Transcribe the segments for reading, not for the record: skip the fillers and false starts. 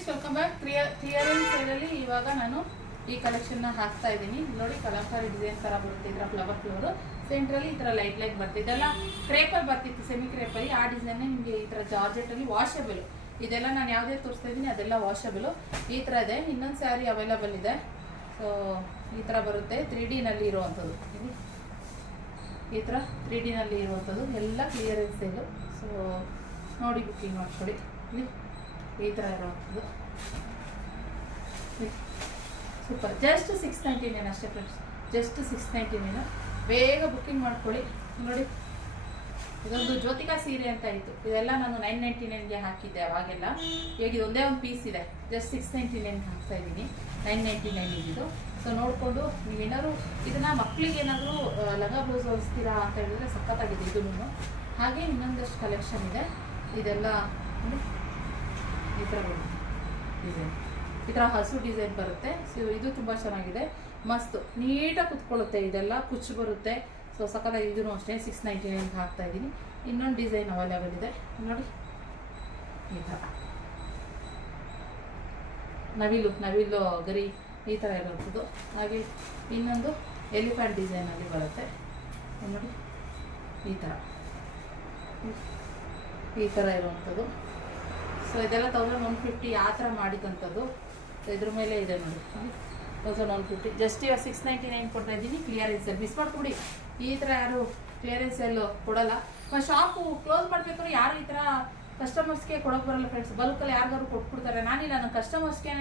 Friends, welcome back. Clearance ಸೇಲಲ್ಲಿ ಇವಾಗ ನಾನು ಈ ಕಲೆಕ್ಷನ್ನ ಹಾಕ್ತಾ ಇದ್ದೀನಿ. ನೋಡಿ, ಕಲಂಕಾರಿ ಡಿಸೈನ್ ಥರ ಬರುತ್ತೆ. ಇದರ ಫ್ಲವರ್ ಸೆಂಟ್ರಲ್ಲಿ ಈ ಥರ ಲೈಟ್ ಬರುತ್ತೆ. ಇದೆಲ್ಲ ಕ್ರೇಪಲ್ಲಿ ಬರ್ತಿತ್ತು, ಸೆಮಿ ಕ್ರೇಪಲ್ಲಿ. ಆ ಡಿಸೈನ್ ನಿಮಗೆ ಈ ಥರ ಜಾರ್ಜೆಟಲ್ಲಿ ವಾಷಬಲ್. ಇದೆಲ್ಲ ನಾನು ಯಾವುದೇ ತೋರಿಸ್ತಾ ಇದ್ದೀನಿ ಅದೆಲ್ಲ ವಾಷಬಲು. ಈ ಥರ ಇದೆ. ಇನ್ನೊಂದು ಸ್ಯಾರಿ ಅವೈಲಬಲ್ ಇದೆ. ಸೊ ಈ ಥರ ಬರುತ್ತೆ. 3D ನಲ್ಲಿ ಇರುವಂಥದ್ದು. ಇದು ಈ ಥರ 3D ನಲ್ಲಿ ಇರುವಂಥದ್ದು ಎಲ್ಲ ಕ್ಲಿಯರೆನ್ಸ್ ಸೇಲು. ಸೊ ನೋಡಿ, ಬುಕ್ಕಿಂಗ್ ಮಾಡ್ಕೊಳ್ಳಿ. ಈ ಥರ ಇರುವಂಥದ್ದು ಸೂಪರ್. ಜಸ್ಟ್ 699 ಅಷ್ಟೇ ಫ್ರೆಂಡ್ಸ್, ಜಸ್ಟ್ 699. ಬೇಗ ಬುಕ್ಕಿಂಗ್ ಮಾಡ್ಕೊಳ್ಳಿ. ನೋಡಿ, ಇದೊಂದು ಜ್ಯೋತಿಕಾ ಸೀರೆ ಅಂತ ಇತ್ತು. ಇದೆಲ್ಲ ನಾನು 999ಗೆ ಹಾಕಿದ್ದೆ ಅವಾಗೆಲ್ಲ. ಈಗ ಇದೊಂದೇ ಒಂದು ಪೀಸ್ ಇದೆ. ಜಸ್ಟ್ 699 ಹಾಕ್ತಾ ಇದ್ದೀನಿ. 999 ಇದ್ದು. ಸೊ ನೋಡಿಕೊಂಡು ನೀವೇನಾದ್ರು ಇದನ್ನ ಮಕ್ಕಳಿಗೆ ಏನಾದರೂ ಲಂಗ ಬ್ಲೌಸ್ ಹೊಲಿಸ್ತೀರಾ ಅಂತ ಹೇಳಿದ್ರೆ ಸಖತ್ತಾಗಿದೆ ಇದನ್ನು. ಹಾಗೆ ಇನ್ನೊಂದಷ್ಟು ಕಲೆಕ್ಷನ್ ಇದೆ. ಇದೆಲ್ಲ ಈ ಥರ ಬರುತ್ತೆ ಡಿಸೈನ್. ಈ ಥರ ಹಸು ಡಿಸೈನ್ ಬರುತ್ತೆ. ಸೊ ಇದು ತುಂಬ ಚೆನ್ನಾಗಿದೆ, ಮಸ್ತು ನೀಟಾಗಿ ಕುತ್ಕೊಳ್ಳುತ್ತೆ. ಇದೆಲ್ಲ ಕುಚ್ಚು ಬರುತ್ತೆ. ಸೊ ಸಖತ್ತಾಗಿ ಇದೂ ಅಷ್ಟೇ 699 ಹಾಕ್ತಾ ಇದ್ದೀನಿ. ಇನ್ನೊಂದು ಡಿಸೈನ್ ಅವೈಲೇಬಲ್ ಇದೆ ನೋಡಿ, ಈ ಥರ ನವಿಲು ಗರಿ ಈ ಥರ ಇರುವಂಥದ್ದು. ಹಾಗೆ ಇನ್ನೊಂದು ಎಲಿಫೆಂಟ್ ಡಿಸೈನಲ್ಲಿ ಬರುತ್ತೆ ನೋಡಿ, ಈ ಥರ ಇರುವಂಥದ್ದು. ಸೊ ಇದೆಲ್ಲ 1150 ಆ ಥರ ಮಾಡಿದಂಥದ್ದು. ಸೊ ಇದ್ರ ಮೇಲೆ ಇದೆ ನೋಡಿ, 1150. ಜಸ್ಟ್ ಇವಾಗ 699 ಕೊಡ್ತಾ ಇದ್ದೀನಿ. ಕ್ಲಿಯರೆನ್ಸ್ ಸೇಲ್ ಮಿಸ್ ಮಾಡ್ಕೊಡಿ. ಈ ಥರ ಯಾರು ಕ್ಲಿಯರೆನ್ಸ್ ಸೇಲ್ ಕೊಡಲ್ಲ. ಶಾಪು ಕ್ಲೋಸ್ ಮಾಡಬೇಕಾದ್ರೆ ಯಾರು ಈ ಥರ ಕಸ್ಟಮರ್ಸ್ಗೆ ಕೊಡೋಕೆ ಬರಲ್ಲ ಫ್ರೆಂಡ್ಸ್. ಬಲ್ಕಲ್ಲಿ ಯಾರಿಗಾರು ಕೊಟ್ಬಿಡ್ತಾರೆ. ನಾನಿಲ್ಲ, ನನ್ನ ಕಸ್ಟಮರ್ಸ್ಗೆ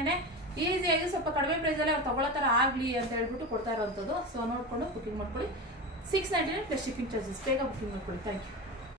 ಈಸಿಯಾಗಿ ಸ್ವಲ್ಪ ಕಡಿಮೆ ಪ್ರೈಸಲ್ಲಿ ಅವ್ರು ತೊಗೊಳ್ಳೋ ಥರ ಆಗಲಿ ಅಂತ ಹೇಳ್ಬಿಟ್ಟು ಕೊಡ್ತಾ ಇರೋವಂಥದ್ದು. ಸೊ ನೋಡಿಕೊಂಡು ಬುಕ್ಕಿಂಗ್ ಮಾಡ್ಕೊಳ್ಳಿ. 699 ಪ್ಲಸ್ ಶಿಪ್ಪಿಂಗ್ ಚಾರ್ಜಸ್. ಬೇಗ ಬುಕ್ಕಿಂಗ್ ಮಾಡ್ಕೊಳ್ಳಿ. Thank you.